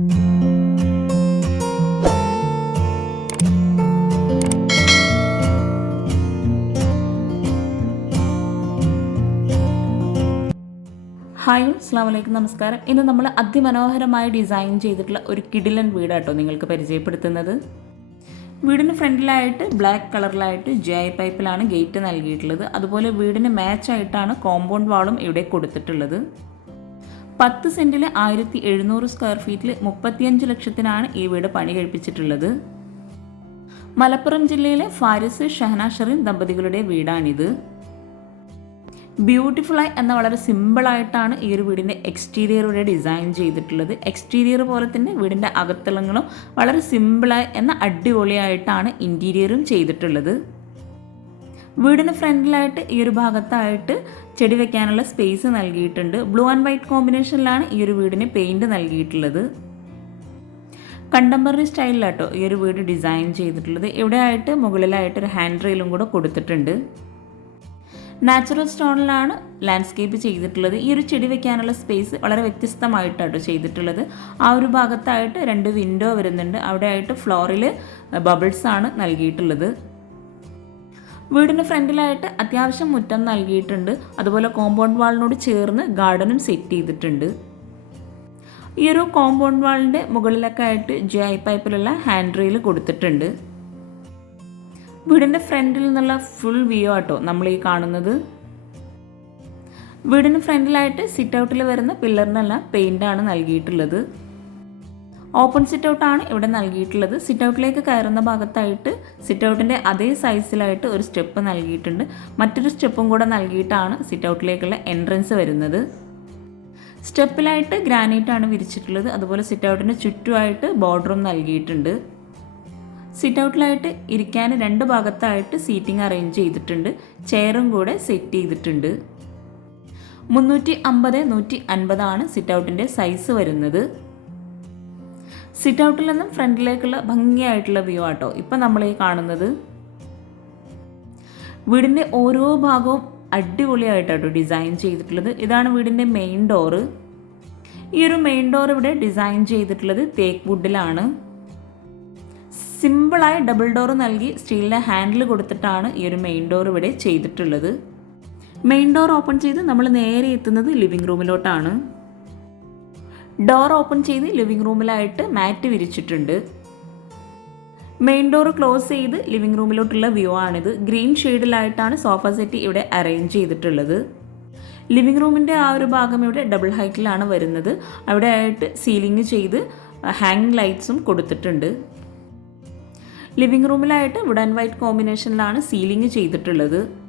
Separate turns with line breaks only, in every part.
Hi അസ്സാം വലൈക്കും നമസ്കാരം. ഇന്ന് നമ്മൾ അതിമനോഹരമായി ഡിസൈൻ ചെയ്തിട്ടുള്ള ഒരു കിഡിലൻ വീടാട്ടോ നിങ്ങൾക്ക് പരിചയപ്പെടുത്തുന്നത്. വീടിന് ഫ്രണ്ടിലായിട്ട് ബ്ലാക്ക് കളറിലായിട്ട് ജെ ഐ പൈപ്പിലാണ് ഗേറ്റ് നൽകിയിട്ടുള്ളത്. അതുപോലെ വീടിന് മാച്ചായിട്ടാണ് കോമ്പൗണ്ട് വാളും ഇവിടെ കൊടുത്തിട്ടുള്ളത്. പത്ത് സെന്റിൽ ആയിരത്തി എഴുന്നൂറ് സ്ക്വയർ ഫീറ്റിൽ മുപ്പത്തിയഞ്ച് ലക്ഷത്തിനാണ് ഈ വീട് പണി കഴിപ്പിച്ചിട്ടുള്ളത്. മലപ്പുറം ജില്ലയിലെ ഫാരിസ് ഷഹന ഷെറിൻ ദമ്പതികളുടെ വീടാണിത്. ബ്യൂട്ടിഫുള്ളായി എന്ന വളരെ സിമ്പിളായിട്ടാണ് ഈ ഒരു വീടിന്റെ എക്സ്റ്റീരിയർ ഇവിടെ ഡിസൈൻ ചെയ്തിട്ടുള്ളത്. എക്സ്റ്റീരിയർ പോലെ തന്നെ വീടിന്റെ അകത്തളങ്ങളും വളരെ സിമ്പിളായി എന്ന അടിപൊളിയായിട്ടാണ് ഇന്റീരിയറും ചെയ്തിട്ടുള്ളത്. വീടിന് ഫ്രണ്ടിലായിട്ട് ഈ ഒരു ഭാഗത്തായിട്ട് ചെടി വെക്കാനുള്ള സ്പേസ് നൽകിയിട്ടുണ്ട്. ബ്ലൂ ആൻഡ് വൈറ്റ് കോമ്പിനേഷനിലാണ് ഈ ഒരു വീടിന് പെയിന്റ് നൽകിയിട്ടുള്ളത്. കണ്ടംപററി സ്റ്റൈലിലാട്ടോ ഈ ഒരു വീട് ഡിസൈൻ ചെയ്തിട്ടുള്ളത്. ഇവിടെയായിട്ട് മുകളിലായിട്ട് ഒരു ഹാൻഡ് റെയിലും കൂടെ കൊടുത്തിട്ടുണ്ട്. നാച്ചുറൽ സ്റ്റോണിലാണ് ലാൻഡ്സ്കേപ്പ് ചെയ്തിട്ടുള്ളത്. ഈ ഒരു ചെടി വെക്കാനുള്ള സ്പേസ് വളരെ വ്യത്യസ്തമായിട്ടാണ് ചെയ്തിട്ടുള്ളത്. ആ ഒരു ഭാഗത്തായിട്ട് രണ്ട് വിൻഡോ വരുന്നുണ്ട്. അവിടെ ആയിട്ട് ഫ്ലോറിൽ ബബിൾസ് ആണ് നൽകിയിട്ടുള്ളത്. വീടിന്റെ ഫ്രണ്ടിലായിട്ട് അത്യാവശ്യം മുറ്റം നൽകിയിട്ടുണ്ട്. അതുപോലെ കോമ്പൗണ്ട് വാളിനോട് ചേർന്ന് ഗാർഡനും സെറ്റ് ചെയ്തിട്ടുണ്ട്. ഈ ഒരു കോമ്പൗണ്ട് വാളിന്റെ മുകളിലൊക്കെ ആയിട്ട് ജി ഐ പൈപ്പിലുള്ള ഹാൻഡ് റെയിൽ കൊടുത്തിട്ടുണ്ട്. വീടിന്റെ ഫ്രണ്ടിൽ നിന്നുള്ള ഫുൾ വ്യൂ ആട്ടോ നമ്മൾ ഈ കാണുന്നത്. വീടിന് ഫ്രണ്ടിലായിട്ട് സിറ്റ് ഔട്ടിൽ വരുന്ന പില്ലറിനെല്ലാം പെയിന്റാണ് നൽകിയിട്ടുള്ളത്. ഓപ്പൺ സിറ്റ് ഔട്ടാണ് ഇവിടെ നൽകിയിട്ടുള്ളത്. സിറ്റ് ഔട്ടിലേക്ക് കയറുന്ന ഭാഗത്തായിട്ട് സിറ്റ് ഔട്ടിന്റെ അതേ സൈസിലായിട്ട് ഒരു സ്റ്റെപ്പ് നൽകിയിട്ടുണ്ട്. മറ്റൊരു സ്റ്റെപ്പും കൂടെ നൽകിയിട്ടാണ് സിറ്റ് ഔട്ടിലേക്കുള്ള എൻട്രൻസ് വരുന്നത്. സ്റ്റെപ്പിലായിട്ട് ഗ്രാനൈറ്റ് ആണ് വിരിച്ചിട്ടുള്ളത്. അതുപോലെ സിറ്റ് ഔട്ടിന് ചുറ്റുമായിട്ട് ബോർഡറും നൽകിയിട്ടുണ്ട്. സിറ്റ് ഔട്ടിലായിട്ട് ഇരിക്കാൻ രണ്ട് ഭാഗത്തായിട്ട് സീറ്റിംഗ് അറേഞ്ച് ചെയ്തിട്ടുണ്ട്. ചെയറും കൂടെ സെറ്റ് ചെയ്തിട്ടുണ്ട്. മുന്നൂറ്റി അമ്പത് നൂറ്റി അൻപതാണ് സിറ്റ് ഔട്ടിന്റെ സൈസ് വരുന്നത്. സിറ്റ് ഔട്ടിൽ നിന്നും ഫ്രണ്ടിലേക്കുള്ള ഭംഗിയായിട്ടുള്ള വ്യൂ ആട്ടോ. ഇപ്പം നമ്മൾ ഈ കാണുന്നത്. വീടിന്റെ ഓരോ ഭാഗവും അടിപൊളിയായിട്ടാട്ടോ ഡിസൈൻ ചെയ്തിട്ടുള്ളത്. ഇതാണ് വീടിന്റെ മെയിൻ ഡോറ് ഈ ഒരു മെയിൻ ഡോർ ഇവിടെ ഡിസൈൻ ചെയ്തിട്ടുള്ളത് തേക്ക് വുഡിലാണ് സിമ്പിളായി ഡബിൾ ഡോർ നൽകി സ്റ്റീലിന്റെ ഹാൻഡിൽ കൊടുത്തിട്ടാണ് ഈ ഒരു മെയിൻ ഡോർ ഇവിടെ ചെയ്തിട്ടുള്ളത്. മെയിൻ ഡോർ ഓപ്പൺ ചെയ്ത് നമ്മൾ നേരെ എത്തുന്നത് ലിവിങ് റൂമിലോട്ടാണ് ഡോർ ഓപ്പൺ ചെയ്ത് ലിവിങ് റൂമിലായിട്ട് മാറ്റ് വിരിച്ചിട്ടുണ്ട്. മെയിൻ ഡോർ ക്ലോസ് ചെയ്ത് ലിവിങ് റൂമിലോട്ടുള്ള വ്യൂ ആണിത്. ഗ്രീൻ ഷെയ്ഡിലായിട്ടാണ് സോഫ സെറ്റ് ഇവിടെ അറേഞ്ച് ചെയ്തിട്ടുള്ളത്. ലിവിംഗ് റൂമിന്റെ ആ ഒരു ഭാഗം ഇവിടെ ഡബിൾ ഹൈറ്റിലാണ് വരുന്നത്. അവിടെ ആയിട്ട് സീലിംഗ് ചെയ്ത് ഹാങ് ലൈറ്റ്സും കൊടുത്തിട്ടുണ്ട്. ലിവിംഗ് റൂമിലായിട്ട് വുഡ് ആൻഡ് വൈറ്റ് കോമ്പിനേഷനിലാണ് സീലിംഗ് ചെയ്തിട്ടുള്ളത്.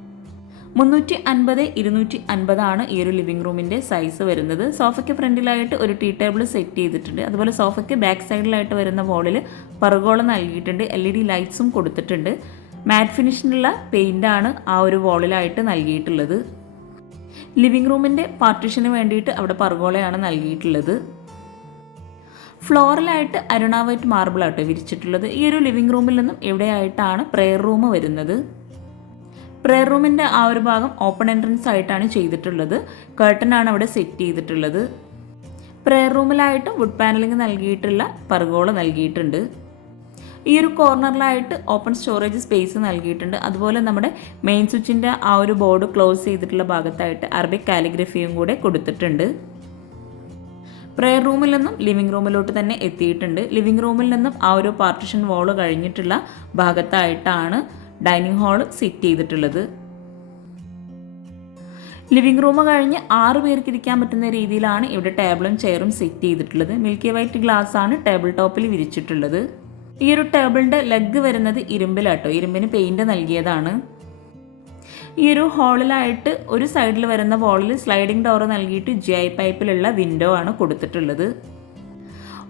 മുന്നൂറ്റി അൻപത് ഇരുന്നൂറ്റി അൻപതാണ് ഈ ഒരു ലിവിംഗ് റൂമിന്റെ സൈസ് വരുന്നത്. സോഫയ്ക്ക് ഫ്രണ്ടിലായിട്ട് ഒരു ടീ ടേബിൾ സെറ്റ് ചെയ്തിട്ടുണ്ട്. അതുപോലെ സോഫയ്ക്ക് ബാക്ക് സൈഡിലായിട്ട് വരുന്ന വോളിൽ പറുകോളം നൽകിയിട്ടുണ്ട്. എൽ ഇ ഡി ലൈറ്റ്സും കൊടുത്തിട്ടുണ്ട്. മാറ്റ് ഫിനിഷിനുള്ള പെയിന്റാണ് ആ ഒരു വോളിലായിട്ട് നൽകിയിട്ടുള്ളത്. ലിവിംഗ് റൂമിന്റെ പാർട്ടീഷന് വേണ്ടിയിട്ട് അവിടെ പറുകോളയാണ് നൽകിയിട്ടുള്ളത്. ഫ്ലോറിലായിട്ട് അരുണാവൈറ്റ് വൈറ്റ് മാർബിൾ ആട്ടോ വിരിച്ചിട്ടുള്ളത്. ഈ ഒരു ലിവിംഗ് റൂമിൽ നിന്നും എവിടെയായിട്ടാണ് പ്രെയർ റൂം വരുന്നത്? പ്രെയർ റൂമിന്റെ ആ ഒരു ഭാഗം ഓപ്പൺ എൻട്രൻസ് ആയിട്ടാണ് ചെയ്തിട്ടുള്ളത്. കേട്ടനാണ് അവിടെ സെറ്റ് ചെയ്തിട്ടുള്ളത്. പ്രെയർ റൂമിലായിട്ട് വുഡ് പാനലിംഗ് നൽകിയിട്ടുള്ള പർഗോള നൽകിയിട്ടുണ്ട്. ഈ ഒരു കോർണറിലായിട്ട് ഓപ്പൺ സ്റ്റോറേജ് സ്പേസ് നൽകിയിട്ടുണ്ട്. അതുപോലെ നമ്മുടെ മെയിൻ സ്വിച്ചിന്റെ ആ ഒരു ബോർഡ് ക്ലോസ് ചെയ്തിട്ടുള്ള ഭാഗത്തായിട്ട് അറബിക് കാലിഗ്രഫിയും കൂടെ കൊടുത്തിട്ടുണ്ട്. പ്രെയർ റൂമിൽ നിന്നും ലിവിംഗ് റൂമിലോട്ട് തന്നെ എത്തിയിട്ടുണ്ട്. ലിവിംഗ് റൂമിൽ നിന്നും ആ ഒരു പാർട്ടിഷൻ വോൾ കഴിഞ്ഞിട്ടുള്ള ഭാഗത്തായിട്ടാണ് ഡൈനിങ് ഹാൾ സെറ്റ് ചെയ്തിട്ടുള്ളത്. ലിവിംഗ് റൂം കഴിഞ്ഞ് ആറ് പേർക്ക് ഇരിക്കാൻ പറ്റുന്ന രീതിയിലാണ് ഇവിടെ ടേബിളും ചെയറും സെറ്റ് ചെയ്തിട്ടുള്ളത്. മിൽക്കി വൈറ്റ് ഗ്ലാസ് ആണ് ടേബിൾ ടോപ്പിൽ വിരിച്ചിട്ടുള്ളത്. ഈ ഒരു ടേബിളിന്റെ ലെഗ് വരുന്നത് ഇരുമ്പിലാട്ടോ. ഇരുമ്പിന് പെയിന്റ് നൽകിയതാണ്. ഈ ഒരു ഹാളിലായിട്ട് ഒരു സൈഡിൽ വരുന്ന വാളിൽ സ്ലൈഡിംഗ് ഡോർ നൽകിയിട്ട് ജി ഐ പൈപ്പിലുള്ള വിൻഡോ ആണ് കൊടുത്തിട്ടുള്ളത്.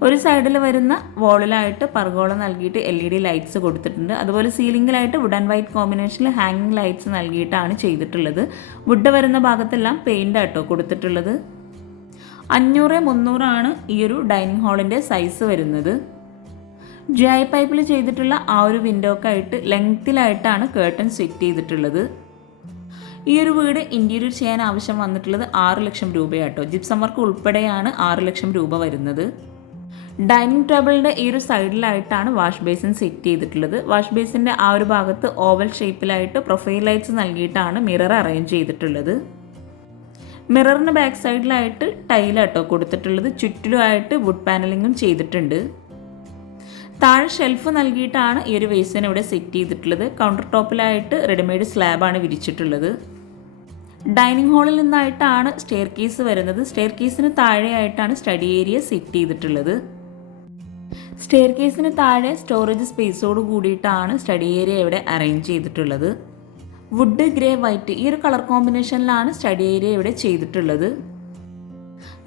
ഒരു സൈഡിൽ വരുന്ന വോളിലായിട്ട് പർഗോള നൽകിയിട്ട് എൽ ഇ ഡി ലൈറ്റ്സ് കൊടുത്തിട്ടുണ്ട്. അതുപോലെ സീലിംഗിലായിട്ട് വുഡ് ആൻഡ് വൈറ്റ് കോമ്പിനേഷനിൽ ഹാങ്ങിങ് ലൈറ്റ്സ് നൽകിയിട്ടാണ് ചെയ്തിട്ടുള്ളത്. വുഡ് വരുന്ന ഭാഗത്തെല്ലാം പെയിന്റ് ആട്ടോ കൊടുത്തിട്ടുള്ളത്. അഞ്ഞൂറ് മുന്നൂറാണ് ഈ ഒരു ഡൈനിങ് ഹാളിന്റെ സൈസ് വരുന്നത്. ജി പൈപ്പിൽ ചെയ്തിട്ടുള്ള ആ ഒരു വിൻഡോക്കായിട്ട് ലെങ്ത്തിലായിട്ടാണ് കേർട്ടൻ സെറ്റ് ചെയ്തിട്ടുള്ളത്. ഈ ഒരു വീട് ഇന്റീരിയർ ചെയ്യാൻ ആവശ്യം വന്നിട്ടുള്ളത് ആറ് ലക്ഷം രൂപയാട്ടോ ജിപ്സം വർക്ക് ഉൾപ്പെടെയാണ് ആറ് ലക്ഷം രൂപ വരുന്നത്. ഡൈനിങ് ടേബിളിന്റെ ഈ ഒരു സൈഡിലായിട്ടാണ് വാഷ് ബേസിൻ സെറ്റ് ചെയ്തിട്ടുള്ളത്. വാഷ് ബേസിന്റെ ആ ഒരു ഭാഗത്ത് ഓവൽ ഷേപ്പിലായിട്ട് പ്രൊഫൈൽ ലൈറ്റ്സ് നൽകിയിട്ടാണ് മിറർ അറേഞ്ച് ചെയ്തിട്ടുള്ളത്. മിററിന് ബാക്ക് സൈഡിലായിട്ട് ടൈലാട്ടോ കൊടുത്തിട്ടുള്ളത്. ചുറ്റിലുമായിട്ട് വുഡ് പാനലിങ്ങും ചെയ്തിട്ടുണ്ട്. താഴെ ഷെൽഫ് നൽകിയിട്ടാണ് ഈ ഒരു വേസിന് ഇവിടെ സെറ്റ് ചെയ്തിട്ടുള്ളത്. കൗണ്ടർ ടോപ്പിലായിട്ട് റെഡിമെയ്ഡ് സ്ലാബാണ് വിരിച്ചിട്ടുള്ളത്. ഡൈനിങ് ഹാളിൽ നിന്നായിട്ടാണ് സ്റ്റെയർ കേസ് വരുന്നത്. സ്റ്റെയർ കേസിന് താഴെയായിട്ടാണ് സ്റ്റഡി ഏരിയ സെറ്റ് ചെയ്തിട്ടുള്ളത്. സ്റ്റെയർ കേസിന് താഴെ സ്റ്റോറേജ് സ്പേസോട് കൂടിയിട്ടാണ് സ്റ്റഡി ഏരിയ ഇവിടെ അറേഞ്ച് ചെയ്തിട്ടുള്ളത്. വുഡ് ഗ്രേ വൈറ്റ് ഈ ഒരു കളർ കോമ്പിനേഷനിലാണ് സ്റ്റഡി ഏരിയ ഇവിടെ ചെയ്തിട്ടുള്ളത്.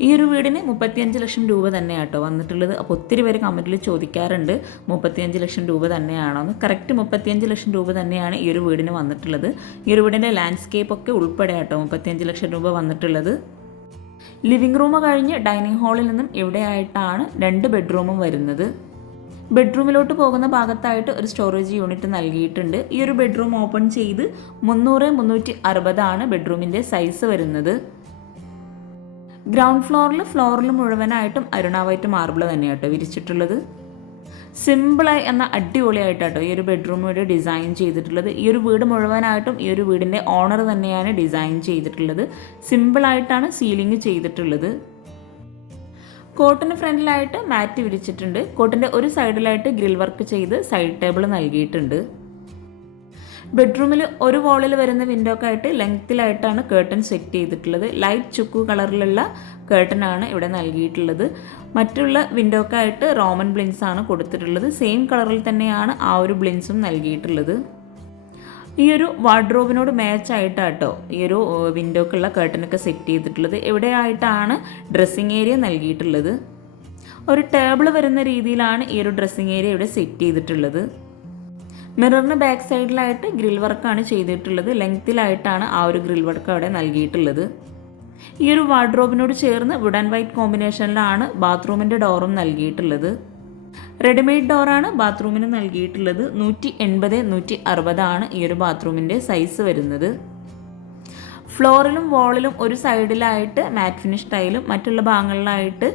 ഈ ഒരു വീടിന് മുപ്പത്തിയഞ്ച് ലക്ഷം രൂപ തന്നെയാണ് കേട്ടോ വന്നിട്ടുള്ളത്. അപ്പോൾ ഒത്തിരി പേര് കമന്റിൽ ചോദിക്കാറുണ്ട് മുപ്പത്തിയഞ്ച് ലക്ഷം രൂപ തന്നെയാണോ എന്ന് കറക്റ്റ് മുപ്പത്തിയഞ്ച് ലക്ഷം രൂപ തന്നെയാണ് ഈ ഒരു വീടിന് വന്നിട്ടുള്ളത്. ഈ ഒരു വീടിന്റെ ലാൻഡ്സ്കേപ്പ് ഒക്കെ ഉൾപ്പെടെ കേട്ടോ മുപ്പത്തിയഞ്ച് ലക്ഷം രൂപ വന്നിട്ടുള്ളത്. ലിവിംഗ് റൂം കഴിഞ്ഞ് ഡൈനിങ് ഹാളിൽ നിന്നും ഇവിടെയായിട്ടാണ് രണ്ട് ബെഡ്റൂമും വരുന്നത്? ബെഡ്റൂമിലോട്ട് പോകുന്ന ഭാഗത്തായിട്ട് ഒരു സ്റ്റോറേജ് യൂണിറ്റ് നൽകിയിട്ടുണ്ട്. ഈ ഒരു ബെഡ്റൂം ഓപ്പൺ ചെയ്ത് മുന്നൂറ് മുന്നൂറ്റി അറുപതാണ് ബെഡ്റൂമിന്റെ സൈസ് വരുന്നത്. ഗ്രൗണ്ട് ഫ്ലോറിൽ ഫ്ലോറിൽ മുഴുവനായിട്ടും അരുണാവൈറ്റ് മാർബിൾ തന്നെയാട്ടോ വിരിച്ചിട്ടുള്ളത്. സിമ്പിളായി എന്ന അടിപൊളിയായിട്ടാട്ടോ ഈ ഒരു ബെഡ്റൂം ഇവിടെ ഡിസൈൻ ചെയ്തിട്ടുള്ളത്. ഈ ഒരു വീട് മുഴുവനായിട്ടും ഈ ഒരു വീടിന്റെ ഓണർ തന്നെയാണ് ഡിസൈൻ ചെയ്തിട്ടുള്ളത്. സിമ്പിളായിട്ടാണ് സീലിംഗ് ചെയ്തിട്ടുള്ളത്. കോട്ടിന് ഫ്രണ്ടിലായിട്ട് മാറ്റ് വിരിച്ചിട്ടുണ്ട്. കോട്ടിന്റെ ഒരു സൈഡിലായിട്ട് ഗ്രിൽ വർക്ക് ചെയ്ത് സൈഡ് ടേബിൾ നൽകിയിട്ടുണ്ട്. ബെഡ്റൂമിൽ ഒരു വോളിൽ വരുന്ന വിൻഡോക്കായിട്ട് ലെങ്ത്തിലായിട്ടാണ് കേട്ടൺ സെറ്റ് ചെയ്തിട്ടുള്ളത്. ലൈറ്റ് ചുക്കു കളറിലുള്ള കേട്ടനാണ് ഇവിടെ നൽകിയിട്ടുള്ളത്. മറ്റുള്ള വിൻഡോക്കായിട്ട് റോമൻ ബ്ലിൻസ് ആണ് കൊടുത്തിട്ടുള്ളത്. സെയിം കളറിൽ തന്നെയാണ് ആ ഒരു ബ്ലിൻസും നൽകിയിട്ടുള്ളത്. ഈ ഒരു വാർഡ്രോബിനോട് മാച്ച് ആയിട്ടാട്ടോ ഈ ഒരു വിൻഡോക്കുള്ള കേട്ടനൊക്കെ സെറ്റ് ചെയ്തിട്ടുള്ളത്. എവിടെയായിട്ടാണ് ഡ്രസ്സിങ് ഏരിയ നൽകിയിട്ടുള്ളത്? ഒരു ടേബിൾ വരുന്ന രീതിയിലാണ് ഈ ഒരു ഡ്രസ്സിങ് ഏരിയ ഇവിടെ സെറ്റ് ചെയ്തിട്ടുള്ളത്. മിററിന് ബാക്ക് സൈഡിലായിട്ട് ഗ്രിൽ വർക്കാണ് ചെയ്തിട്ടുള്ളത്. ലെങ്ത്തിലായിട്ടാണ് ആ ഒരു ഗ്രിൽ വർക്ക് അവിടെ നൽകിയിട്ടുള്ളത്. ഈ ഒരു വാർഡ്രോബിനോട് ചേർന്ന് വുഡ് ആൻഡ് വൈറ്റ് കോമ്പിനേഷനിലാണ് ബാത്റൂമിന്റെ ഡോറും നൽകിയിട്ടുള്ളത്. റെഡിമെയ്ഡ് ഡോറാണ് ബാത്റൂമിന് നൽകിയിട്ടുള്ളത്. നൂറ്റി എൺപത് നൂറ്റി അറുപതാണ് ഈ ഒരു ബാത്റൂമിന്റെ സൈസ് വരുന്നത്. ഫ്ലോറിലും വാളിലും ഒരു സൈഡിലായിട്ട് മാറ്റ് ഫിനിഷ് ടൈലും മറ്റുള്ള ഭാഗങ്ങളിലായിട്ട്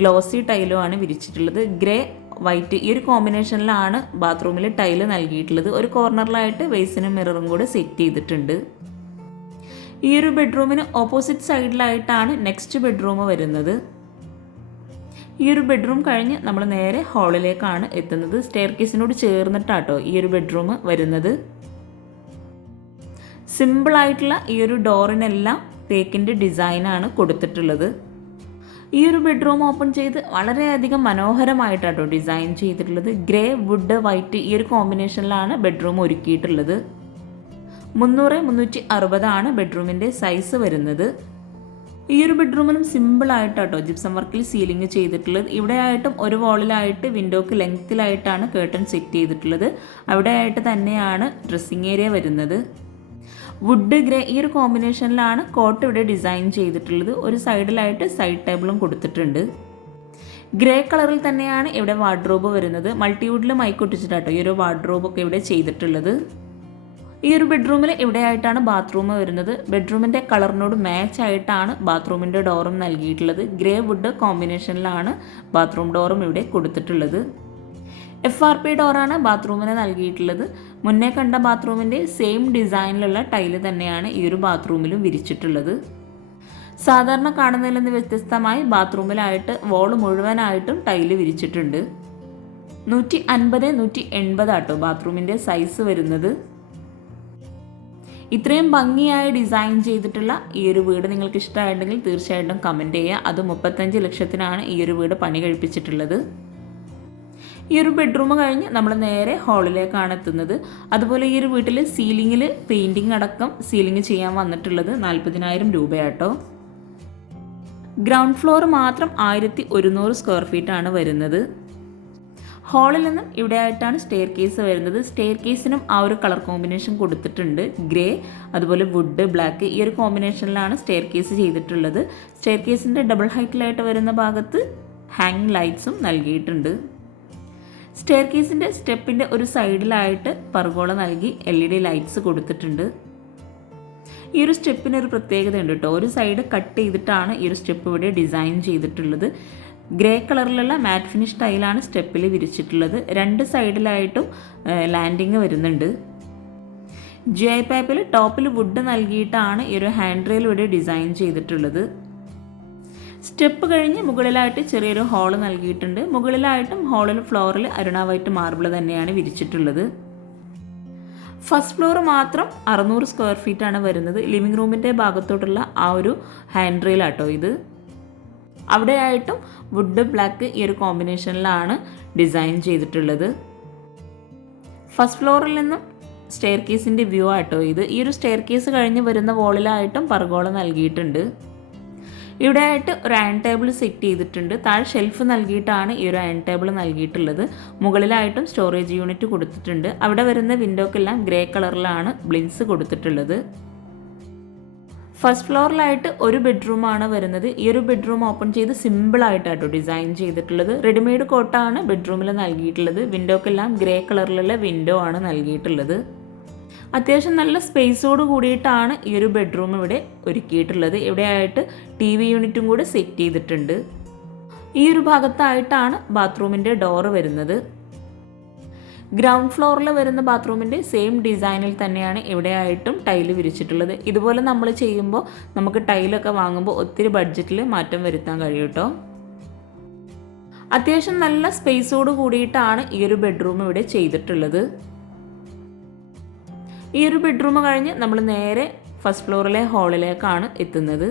ഗ്ലോസി ടൈലും ആണ് വിരിച്ചിട്ടുള്ളത്. ഗ്രേ വൈറ്റ് ഈ ഒരു കോമ്പിനേഷനിലാണ് ബാത്റൂമിൽ ടൈൽ നൽകിയിട്ടുള്ളത്. ഒരു കോർണറിലായിട്ട് വെയ്സിനും മിററും കൂടെ സെറ്റ് ചെയ്തിട്ടുണ്ട്. ഈ ഒരു ബെഡ്റൂമിന് ഓപ്പോസിറ്റ് സൈഡിലായിട്ടാണ് നെക്സ്റ്റ് ബെഡ്റൂം വരുന്നത്. ഈ ഒരു ബെഡ്റൂം കഴിഞ്ഞ് നമ്മൾ നേരെ ഹാളിലേക്കാണ് എത്തുന്നത്. സ്റ്റെയർ കേസിനോട് ചേർന്നിട്ടാട്ടോ ഈ ഒരു ബെഡ്റൂം വരുന്നത്. സിമ്പിളായിട്ടുള്ള ഈ ഒരു ഡോറിനെല്ലാം തേക്കിന്റെ ഡിസൈനാണ് കൊടുത്തിട്ടുള്ളത്. ഈ ഒരു ബെഡ്റൂം ഓപ്പൺ ചെയ്ത് വളരെയധികം മനോഹരമായിട്ടാട്ടോ ഡിസൈൻ ചെയ്തിട്ടുള്ളത്. ഗ്രേ വുഡ് വൈറ്റ് ഈ ഒരു കോമ്പിനേഷനിലാണ് ബെഡ്റൂം ഒരുക്കിയിട്ടുള്ളത്. മുന്നൂറ് മുന്നൂറ്റി അറുപതാണ് ബെഡ്റൂമിന്റെ സൈസ് വരുന്നത്. ഈ ഒരു ബെഡ്റൂമിനും സിമ്പിളായിട്ടാട്ടോ ജിപ്സം വർക്കിൽ സീലിംഗ് ചെയ്തിട്ടുള്ളത്. ഇവിടെ ആയിട്ടും ഒരു വാളിലായിട്ട് വിൻഡോക്ക് ലെങ്ത്തിലായിട്ടാണ് കേട്ടൺ സെറ്റ് ചെയ്തിട്ടുള്ളത്. അവിടെ ആയിട്ട് തന്നെയാണ് ഡ്രസ്സിങ് ഏരിയ വരുന്നത്. വുഡ് ഗ്രേ ഈ ഒരു കോമ്പിനേഷനിലാണ് കോട്ട് ഇവിടെ ഡിസൈൻ ചെയ്തിട്ടുള്ളത്. ഒരു സൈഡിലായിട്ട് സൈഡ് ടേബിളും കൊടുത്തിട്ടുണ്ട്. ഗ്രേ കളറിൽ തന്നെയാണ് ഇവിടെ വാർഡ്രോബ് വരുന്നത്. മൾട്ടിവുഡിൽ മൈക്കൊട്ടിച്ചിട്ടാട്ടോ ഈ ഒരു വാർഡ്രോബ് ഒക്കെ ഇവിടെ ചെയ്തിട്ടുള്ളത്. ഈ ഒരു ബെഡ്റൂമിൽ ഇവിടെയായിട്ടാണ് ബാത്റൂം വരുന്നത്. ബെഡ്റൂമിന്റെ കളറിനോട് മാച്ച് ആയിട്ടാണ് ബാത്റൂമിന്റെ ഡോറും നൽകിയിട്ടുള്ളത്. ഗ്രേ വുഡ് കോമ്പിനേഷനിലാണ് ബാത്റൂം ഡോറും ഇവിടെ കൊടുത്തിട്ടുള്ളത്. എഫ് ആർ പി ഡോറാണ് ബാത്റൂമിന് നൽകിയിട്ടുള്ളത്. മുന്നേ കണ്ട ബാത്റൂമിന്റെ സെയിം ഡിസൈനിലുള്ള ടൈൽ തന്നെയാണ് ഈ ഒരു ബാത്റൂമിലും വിരിച്ചിട്ടുള്ളത്. സാധാരണ കാണുന്നതിൽ നിന്ന് വ്യത്യസ്തമായി ബാത്റൂമിലായിട്ട് വോൾ മുഴുവനായിട്ടും ടൈൽ വിരിച്ചിട്ടുണ്ട്. നൂറ്റി അൻപത് നൂറ്റി എൺപതാട്ടോ ബാത്റൂമിന്റെ സൈസ് വരുന്നത്. ഇത്രയും ഭംഗിയായി ഡിസൈൻ ചെയ്തിട്ടുള്ള ഈ ഒരു വീട് നിങ്ങൾക്ക് ഇഷ്ടമായിട്ടുണ്ടെങ്കിൽ തീർച്ചയായിട്ടും കമന്റ് ചെയ്യുക. അത് മുപ്പത്തഞ്ച് ലക്ഷത്തിനാണ് ഈ ഒരു വീട് പണി കഴിപ്പിച്ചിട്ടുള്ളത്. ഈ ഒരു ബെഡ്റൂം കഴിഞ്ഞ് നമ്മൾ നേരെ ഹാളിലേക്കാണ് എത്തുന്നത്. അതുപോലെ ഈ ഒരു വീട്ടിൽ സീലിങ്ങിൽ പെയിന്റിങ് അടക്കം സീലിംഗ് ചെയ്യാൻ വന്നിട്ടുള്ളത് നാൽപ്പതിനായിരം രൂപയാട്ടോ. ഗ്രൗണ്ട് ഫ്ലോർ മാത്രം ആയിരത്തി ഒരുന്നൂറ് സ്ക്വയർ ഫീറ്റാണ് വരുന്നത്. ഹാളിൽ നിന്നും ഇവിടെ ആയിട്ടാണ് സ്റ്റെയർ കേസ് വരുന്നത്. സ്റ്റെയർ കേസിനും ആ ഒരു കളർ കോമ്പിനേഷൻ കൊടുത്തിട്ടുണ്ട്. ഗ്രേ അതുപോലെ വുഡ് ബ്ലാക്ക് ഈ ഒരു കോമ്പിനേഷനിലാണ് സ്റ്റെയർ കേസ് ചെയ്തിട്ടുള്ളത്. സ്റ്റെയർ കേസിന്റെ ഡബിൾ ഹൈറ്റിലായിട്ട് വരുന്ന ഭാഗത്ത് ഹാങ് ലൈറ്റ്സും നൽകിയിട്ടുണ്ട്. സ്റ്റെയർ കേസിന്റെ സ്റ്റെപ്പിന്റെ ഒരു സൈഡിലായിട്ട് പർഗോള നൽകി എൽ ഇ ഡി ലൈറ്റ്സ് കൊടുത്തിട്ടുണ്ട്. ഈ ഒരു സ്റ്റെപ്പിന് ഒരു പ്രത്യേകത ഉണ്ട് കേട്ടോ. ഒരു സൈഡ് കട്ട് ചെയ്തിട്ടാണ് ഈ ഒരു സ്റ്റെപ്പ് ഇവിടെ ഡിസൈൻ ചെയ്തിട്ടുള്ളത്. ഗ്രേ കളറിലുള്ള മാറ്റ് ഫിനിഷ് ടൈലാണ് സ്റ്റെപ്പിൽ വിരിച്ചിട്ടുള്ളത്. രണ്ട് സൈഡിലായിട്ടും ലാൻഡിങ് വരുന്നുണ്ട്. ജി ഐ പൈപ്പിൽ ടോപ്പിൽ വുഡ് നൽകിയിട്ടാണ് ഈ ഒരു ഹാൻഡ് റെയിൽ ഇവിടെ ഡിസൈൻ ചെയ്തിട്ടുള്ളത്. സ്റ്റെപ്പ് കഴിഞ്ഞ് മുകളിലായിട്ട് ചെറിയൊരു ഹോൾ നൽകിയിട്ടുണ്ട്. മുകളിലായിട്ടും ഹോളിൽ ഫ്ലോറിൽ അരുണ വൈറ്റ് മാർബിൾ തന്നെയാണ് വിരിച്ചിട്ടുള്ളത്. ഫസ്റ്റ് ഫ്ലോർ മാത്രം അറുന്നൂറ് സ്ക്വയർ ഫീറ്റ് ആണ് വരുന്നത്. ലിവിംഗ് റൂമിന്റെ ഭാഗത്തോട്ടുള്ള ആ ഒരു ഹാൻഡ് റെയിൽ ആട്ടോ ഇത്. അവിടെയായിട്ടും വുഡ് ബ്ലാക്ക് ഈ ഒരു കോമ്പിനേഷനിലാണ് ഡിസൈൻ ചെയ്തിട്ടുള്ളത്. ഫസ്റ്റ് ഫ്ലോറിൽ നിന്നും സ്റ്റെയർ കേസിന്റെ വ്യൂ ആട്ടോ ഇത്. ഈ ഒരു സ്റ്റെയർ കേസ് കഴിഞ്ഞ് വരുന്ന വോളിലായിട്ടും പർഗോള നൽകിയിട്ടുണ്ട്. ഇവിടെ ആയിട്ട് ഒരു അയൺ ടേബിൾ സെറ്റ് ചെയ്തിട്ടുണ്ട്. താഴെ ഷെൽഫ് നൽകിയിട്ടാണ് ഈ ഒരു അയൺ ടേബിൾ നൽകിയിട്ടുള്ളത്. മുകളിലായിട്ടും സ്റ്റോറേജ് യൂണിറ്റ് കൊടുത്തിട്ടുണ്ട്. അവിടെ വരുന്ന വിൻഡോക്കെല്ലാം ഗ്രേ കളറിലാണ് ബ്ലിൻസ് കൊടുത്തിട്ടുള്ളത്. ഫസ്റ്റ് ഫ്ലോറിലായിട്ട് ഒരു ബെഡ്റൂമാണ് വരുന്നത്. ഈ ഒരു ബെഡ്റൂം ഓപ്പൺ ചെയ്ത് സിമ്പിളായിട്ടാട്ടോ ഡിസൈൻ ചെയ്തിട്ടുള്ളത്. റെഡിമെയ്ഡ് കോട്ടാണ് ബെഡ്റൂമിൽ നൽകിയിട്ടുള്ളത്. വിൻഡോക്കെല്ലാം ഗ്രേ കളറിലുള്ള വിൻഡോ ആണ് നൽകിയിട്ടുള്ളത്. അത്യാവശ്യം നല്ല സ്പേസോട് കൂടിയിട്ടാണ് ഈ ഒരു ബെഡ്റൂം ഇവിടെ ഒരുക്കിയിട്ടുള്ളത്. ഇവിടെയായിട്ട് ടി വി യൂണിറ്റും കൂടി സെറ്റ് ചെയ്തിട്ടുണ്ട്. ഈ ഒരു ഭാഗത്തായിട്ടാണ് ബാത്റൂമിന്റെ ഡോറ് വരുന്നത്. ഗ്രൗണ്ട് ഫ്ലോറിൽ വരുന്ന ബാത്റൂമിന്റെ സെയിം ഡിസൈനിൽ തന്നെയാണ് എവിടെയായിട്ടും ടൈൽ വിരിച്ചിട്ടുള്ളത്. ഇതുപോലെ നമ്മൾ ചെയ്യുമ്പോൾ നമുക്ക് ടൈലൊക്കെ വാങ്ങുമ്പോൾ ഒത്തിരി ബഡ്ജറ്റിൽ മാറ്റം വരുത്താൻ കഴിയും കേട്ടോ. അത്യാവശ്യം നല്ല സ്പേസോട് കൂടിയിട്ടാണ് ഈ ഒരു ബെഡ്റൂം ഇവിടെ ചെയ്തിട്ടുള്ളത്. ഈ ഒരു ബെഡ്റൂം കഴിഞ്ഞ് നമ്മൾ നേരെ ഫസ്റ്റ് ഫ്ലോറിലെ ഹാളിലേക്കാണ് എത്തുന്നത്.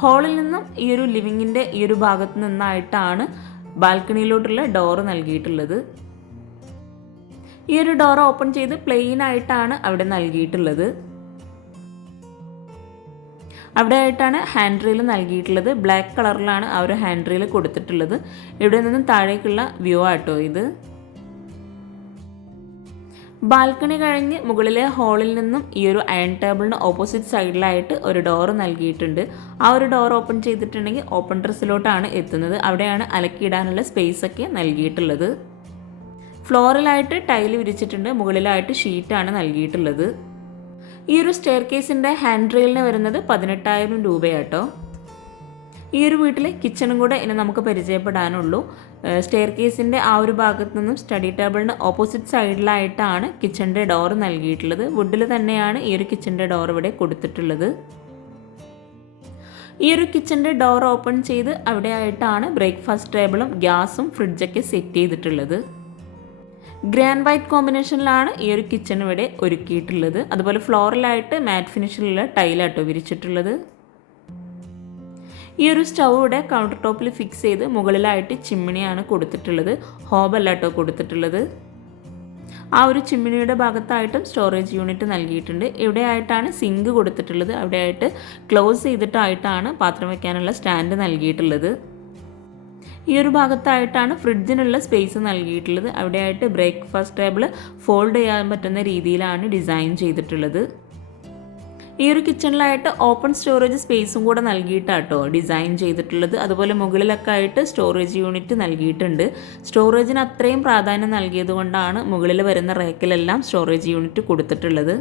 ഹാളിൽ നിന്നും ഈ ഒരു ലിവിങ്ങിന്റെ ഈ ഒരു ഭാഗത്ത് നിന്നായിട്ടാണ് ബാൽക്കണിയിലോട്ടുള്ള ഡോറ് നൽകിയിട്ടുള്ളത്. ഈ ഒരു ഡോർ ഓപ്പൺ ചെയ്ത് പ്ലെയിൻ ആയിട്ടാണ് അവിടെ നൽകിയിട്ടുള്ളത്. അവിടെ ആയിട്ടാണ് ഹാൻഡ് റീൽ നൽകിയിട്ടുള്ളത്. ബ്ലാക്ക് കളറിലാണ് ആ ഒരു ഹാൻഡ് റീൽ കൊടുത്തിട്ടുള്ളത്. ഇവിടെ നിന്നും താഴേക്കുള്ള വ്യൂ ആട്ടോ ഇത്. ബാൽക്കണി കഴിഞ്ഞ് മുകളിലെ ഹാളിൽ നിന്നും ഈ ഒരു അയൺ ടേബിളിന് ഓപ്പോസിറ്റ് സൈഡിലായിട്ട് ഒരു ഡോർ നൽകിയിട്ടുണ്ട്. ആ ഒരു ഡോർ ഓപ്പൺ ചെയ്തിട്ടുണ്ടെങ്കിൽ ഓപ്പൺ ഡ്രസ്സിലോട്ടാണ് എത്തുന്നത്. അവിടെയാണ് അലക്കിയിടാനുള്ള സ്പേസ് ഒക്കെ നൽകിയിട്ടുള്ളത്. ഫ്ലോറിലായിട്ട് ടൈൽ വിരിച്ചിട്ടുണ്ട്. മുകളിലായിട്ട് ഷീറ്റാണ് നൽകിയിട്ടുള്ളത്. ഈ ഒരു സ്റ്റെയർ കേസിന്റെ ഹാൻഡ് റെയിലിന് വരുന്നത് പതിനെട്ടായിരം രൂപയാട്ടോ. ഈ ഒരു വീട്ടിലെ കിച്ചണും കൂടെ ഇനി നമുക്ക് പരിചയപ്പെടാനുള്ളൂ. സ്റ്റെയർ കേസിന്റെ ആ ഒരു ഭാഗത്ത് നിന്നും സ്റ്റഡി ടേബിളിന് ഓപ്പോസിറ്റ് സൈഡിലായിട്ടാണ് കിച്ചണിന്റെ ഡോർ നൽകിയിട്ടുള്ളത്. വുഡിൽ തന്നെയാണ് ഈ ഒരു കിച്ചണിന്റെ ഡോർ ഇവിടെ കൊടുത്തിട്ടുള്ളത്. ഈ ഒരു കിച്ചണിന്റെ ഡോർ ഓപ്പൺ ചെയ്ത് അവിടെയായിട്ടാണ് ബ്രേക്ക്ഫാസ്റ്റ് ടേബിളും ഗ്യാസും ഫ്രിഡ്ജൊക്കെ സെറ്റ് ചെയ്തിട്ടുള്ളത്. ഗ്രാൻഡ് വൈറ്റ് കോമ്പിനേഷനിലാണ് ഈ ഒരു കിച്ചൺ ഇവിടെ ഒരുക്കിയിട്ടുള്ളത്. അതുപോലെ ഫ്ലോറിലായിട്ട് മാറ്റ് ഫിനിഷിലുള്ള ടൈലാട്ടോ വിരിച്ചിട്ടുള്ളത്. ഈ ഒരു സ്റ്റൗ ഇവിടെ കൗണ്ടർ ടോപ്പിൽ ഫിക്സ് ചെയ്ത് മുകളിലായിട്ട് ചിമ്മിണിയാണ് കൊടുത്തിട്ടുള്ളത്. ഹോബല്ല കേട്ടോ കൊടുത്തിട്ടുള്ളത്. ആ ഒരു ചിമ്മിണിയുടെ ഭാഗത്തായിട്ടും സ്റ്റോറേജ് യൂണിറ്റ് നൽകിയിട്ടുണ്ട്. ഇവിടെ ആയിട്ടാണ് സിങ്ക് കൊടുത്തിട്ടുള്ളത്. അവിടെയായിട്ട് ക്ലോസ് ചെയ്തിട്ടായിട്ടാണ് പാത്രം വയ്ക്കാനുള്ള സ്റ്റാൻഡ് നൽകിയിട്ടുള്ളത്. ഈ ഒരു ഭാഗത്തായിട്ടാണ് ഫ്രിഡ്ജിനുള്ള സ്പേസ് നൽകിയിട്ടുള്ളത്. അവിടെയായിട്ട് ബ്രേക്ക്ഫാസ്റ്റ് ടേബിൾ ഫോൾഡ് ചെയ്യാൻ പറ്റുന്ന രീതിയിലാണ് ഡിസൈൻ ചെയ്തിട്ടുള്ളത്. ഈ ഒരു കിച്ചണിലായിട്ട് ഓപ്പൺ സ്റ്റോറേജ് സ്പേസും കൂടെ നൽകിയിട്ടാട്ടോ ഡിസൈൻ ചെയ്തിട്ടുള്ളത്. അതുപോലെ മുകളിലൊക്കെ ആയിട്ട് സ്റ്റോറേജ് യൂണിറ്റ് നൽകിയിട്ടുണ്ട്. സ്റ്റോറേജിന് അത്രയും പ്രാധാന്യം നൽകിയത് കൊണ്ടാണ് മുകളിൽ വരുന്ന റേക്കിലെല്ലാം സ്റ്റോറേജ് യൂണിറ്റ് കൊടുത്തിട്ടുള്ളത്.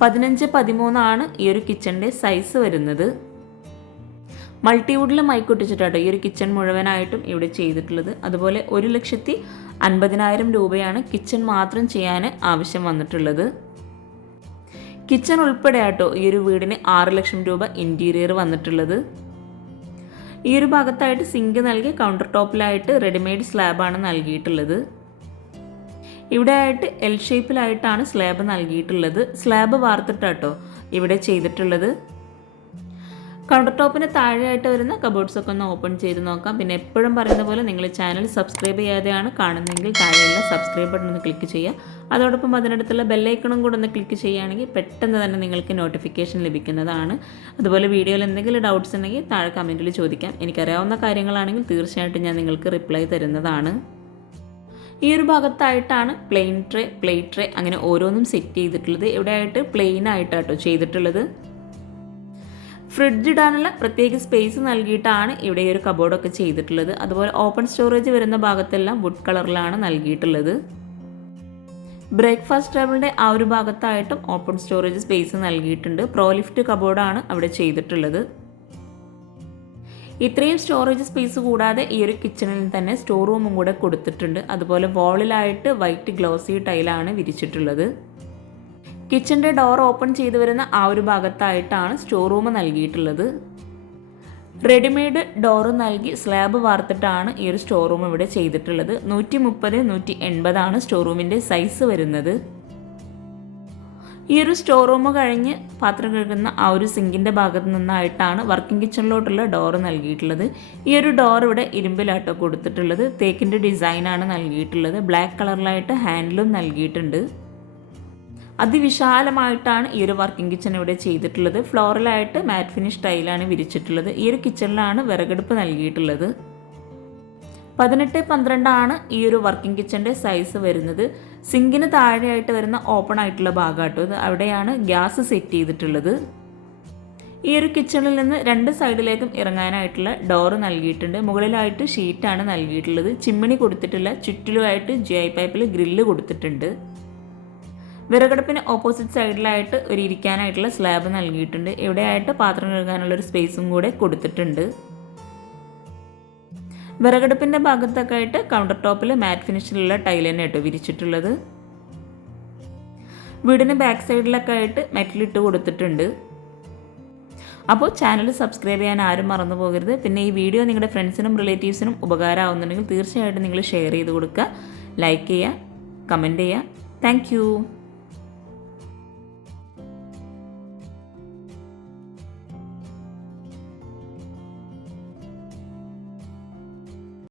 പതിനഞ്ച് പതിമൂന്നാണ് ഈ ഒരു കിച്ചണിന്റെ സൈസ് വരുന്നത്. മൾട്ടിവുഡിൽ മൈക്കൊട്ടിച്ചിട്ടാട്ടോ ഈ ഒരു കിച്ചൺ മുഴുവനായിട്ടും ഇവിടെ ചെയ്തിട്ടുള്ളത്. അതുപോലെ ഒരു ലക്ഷത്തി അൻപതിനായിരം രൂപയാണ് കിച്ചൺ മാത്രം ചെയ്യാൻ ആവശ്യം വന്നിട്ടുള്ളത്. കിച്ചൺ ഉൾപ്പെടെ ആട്ടോ ഈ ഒരു വീടിന് ആറ് ലക്ഷം രൂപ ഇന്റീരിയർ വന്നിട്ടുള്ളത്. ഈ ഒരു ഭാഗത്തായിട്ട് സിങ്ക് നൽകി കൗണ്ടർ ടോപ്പിലായിട്ട് റെഡിമെയ്ഡ് സ്ലാബാണ് നൽകിയിട്ടുള്ളത്. ഇവിടെ ആയിട്ട് എൽ ഷേപ്പിലായിട്ടാണ് സ്ലാബ് നൽകിയിട്ടുള്ളത്. സ്ലാബ് വാർത്തിട്ടാട്ടോ ഇവിടെ ചെയ്തിട്ടുള്ളത്. കൗണ്ടർ ടോപ്പിന് താഴെയായിട്ട് വരുന്ന കബോർഡ്സ് ഒക്കെ ഒന്ന് ഓപ്പൺ ചെയ്ത് നോക്കാം. പിന്നെ എപ്പോഴും പറയുന്ന പോലെ നിങ്ങൾ ചാനൽ സബ്സ്ക്രൈബ് ചെയ്യാതെയാണ് കാണുന്നതെങ്കിൽ താഴെയുള്ള സബ്സ്ക്രൈബ് ബട്ടൺ ഒന്ന് ക്ലിക്ക് ചെയ്യുക. അതോടൊപ്പം അതിനടുത്തുള്ള ബെല്ലൈക്കണും കൂടെ ഒന്ന് ക്ലിക്ക് ചെയ്യുകയാണെങ്കിൽ പെട്ടെന്ന് തന്നെ നിങ്ങൾക്ക് നോട്ടിഫിക്കേഷൻ ലഭിക്കുന്നതാണ്. അതുപോലെ വീഡിയോയിൽ എന്തെങ്കിലും ഡൗട്ട്സ് ഉണ്ടെങ്കിൽ താഴെ കമന്റിൽ ചോദിക്കാം. എനിക്കറിയാവുന്ന കാര്യങ്ങളാണെങ്കിൽ തീർച്ചയായിട്ടും ഞാൻ നിങ്ങൾക്ക് റിപ്ലൈ തരുന്നതാണ്. ഈ ഒരു ഭാഗത്തായിട്ടാണ് പ്ലെയിൻ ട്രേ പ്ലേറ്റ് ട്രേ അങ്ങനെ ഓരോന്നും സെറ്റ് ചെയ്തിട്ടുള്ളത്. ഇവിടെ ആയിട്ട് പ്ലെയിൻ ആയിട്ടാട്ടോ ചെയ്തിട്ടുള്ളത്? ഫ്രിഡ്ജ് ഇടാനുള്ള പ്രത്യേക സ്പേസ് നൽകിയിട്ടാണ് ഇവിടെ ഈ ഒരു കബോർഡൊക്കെ ചെയ്തിട്ടുള്ളത്. അതുപോലെ ഓപ്പൺ സ്റ്റോറേജ് വരുന്ന ഭാഗത്തെല്ലാം വുഡ് കളറിലാണ് നൽകിയിട്ടുള്ളത്. ബ്രേക്ക്ഫാസ്റ്റ് ടേബിളിന്റെ ആ ഒരു ഭാഗത്തായിട്ടും ഓപ്പൺ സ്റ്റോറേജ് സ്പേസ് നൽകിയിട്ടുണ്ട്. പ്രോലിഫ്റ്റ് കബോർഡാണ് അവിടെ ചെയ്തിട്ടുള്ളത്. ഇത്രയും സ്റ്റോറേജ് സ്പേസ് കൂടാതെ ഈ ഒരു കിച്ചണിൽ തന്നെ സ്റ്റോർ റൂമും കൂടെ കൊടുത്തിട്ടുണ്ട്. അതുപോലെ വാളിലായിട്ട് വൈറ്റ് ഗ്ലോസി ടൈലാണ് വിരിച്ചിട്ടുള്ളത്. കിച്ചന്റെ ഡോർ ഓപ്പൺ ചെയ്തു വരുന്ന ആ ഒരു ഭാഗത്തായിട്ടാണ് സ്റ്റോർ റൂം നൽകിയിട്ടുള്ളത്. റെഡിമെയ്ഡ് ഡോറ് നൽകി സ്ലാബ് വാർത്തിട്ടാണ് ഈ ഒരു സ്റ്റോർ റൂം ഇവിടെ ചെയ്തിട്ടുള്ളത്. നൂറ്റി മുപ്പത് നൂറ്റി എൺപതാണ് സ്റ്റോർ റൂമിന്റെ സൈസ് വരുന്നത്. ഈ ഒരു സ്റ്റോർ റൂം കഴിഞ്ഞ് പാത്രം കഴുകുന്ന ആ ഒരു സിങ്കിന്റെ ഭാഗത്ത് നിന്നായിട്ടാണ് വർക്കിംഗ് കിച്ചണിലോട്ടുള്ള ഡോർ നൽകിയിട്ടുള്ളത്. ഈ ഒരു ഡോർ ഇവിടെ ഇരുമ്പിലാട്ടോ കൊടുത്തിട്ടുള്ളത്. തേക്കിന്റെ ഡിസൈനാണ് നൽകിയിട്ടുള്ളത്. ബ്ലാക്ക് കളറിലായിട്ട് ഹാൻഡിലും നൽകിയിട്ടുണ്ട്. അതിവിശാലമായിട്ടാണ് ഈ ഒരു വർക്കിംഗ് കിച്ചൺ ഇവിടെ ചെയ്തിട്ടുള്ളത്. ഫ്ലോറലായിട്ട് മാറ്റ് ഫിനിഷ് ടൈലാണ് വിരിച്ചിട്ടുള്ളത്. ഈ ഒരു കിച്ചണിലാണ് വിറകെടുപ്പ് നൽകിയിട്ടുള്ളത്. പതിനെട്ട് പന്ത്രണ്ടാണ് ഈ ഒരു വർക്കിംഗ് കിച്ചന്റെ സൈസ് വരുന്നത്. സിങ്കിന് താഴെയായിട്ട് വരുന്ന ഓപ്പൺ ആയിട്ടുള്ള ഭാഗമാട്ടോ ഇത്. അവിടെയാണ് ഗ്യാസ് സെറ്റ് ചെയ്തിട്ടുള്ളത്. ഈ ഒരു കിച്ചണിൽ നിന്ന് രണ്ട് സൈഡിലേക്കും ഇറങ്ങാനായിട്ടുള്ള ഡോറ് നൽകിയിട്ടുണ്ട്. മുകളിലായിട്ട് ഷീറ്റാണ് നൽകിയിട്ടുള്ളത്. ചിമ്മിണി കൊടുത്തിട്ടുള്ള ചുറ്റിലുമായിട്ട് ജി ഐ പൈപ്പിൽ ഗ്രില്ല് കൊടുത്തിട്ടുണ്ട്. വിറകടുപ്പിന് ഓപ്പോസിറ്റ് സൈഡിലായിട്ട് ഒരു ഇരിക്കാനായിട്ടുള്ള സ്ലാബ് നൽകിയിട്ടുണ്ട്. എവിടെയായിട്ട് പാത്രം കഴുകാനുള്ള ഒരു സ്പേസും കൂടെ കൊടുത്തിട്ടുണ്ട്. വിറകടുപ്പിന്റെ ഭാഗത്തൊക്കെ ആയിട്ട് കൗണ്ടർ ടോപ്പിൽ മാറ്റ് ഫിനിഷിലുള്ള ടൈൽ തന്നെ കേട്ടോ വിരിച്ചിട്ടുള്ളത്. വീടിന് ബാക്ക് സൈഡിലൊക്കെ ആയിട്ട് മെറ്റലിട്ട് കൊടുത്തിട്ടുണ്ട്. അപ്പോൾ ചാനൽ സബ്സ്ക്രൈബ് ചെയ്യാൻ ആരും മറന്നു പോകരുത്. പിന്നെ ഈ വീഡിയോ നിങ്ങളുടെ ഫ്രണ്ട്സിനും റിലേറ്റീവ്സിനും ഉപകാരമാവുന്നുണ്ടെങ്കിൽ തീർച്ചയായിട്ടും നിങ്ങൾ ഷെയർ ചെയ്ത് കൊടുക്കുക. ലൈക്ക് ചെയ്യുക കമന്റ് ചെയ്യുക. താങ്ക്